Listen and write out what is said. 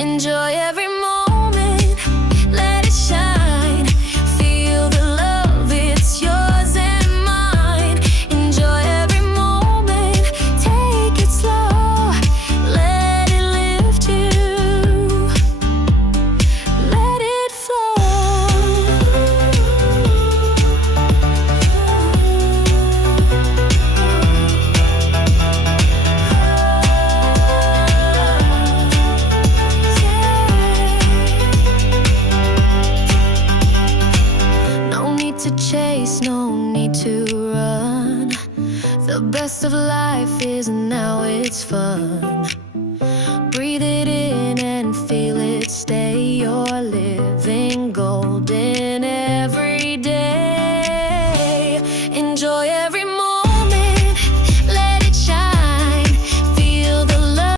Enjoy every moment, let it shine. Feel the love, it's yours and mine. Enjoy every moment, take it slow. Let it lift you, let it flow. No need to chase, no need to run. The best of life isn't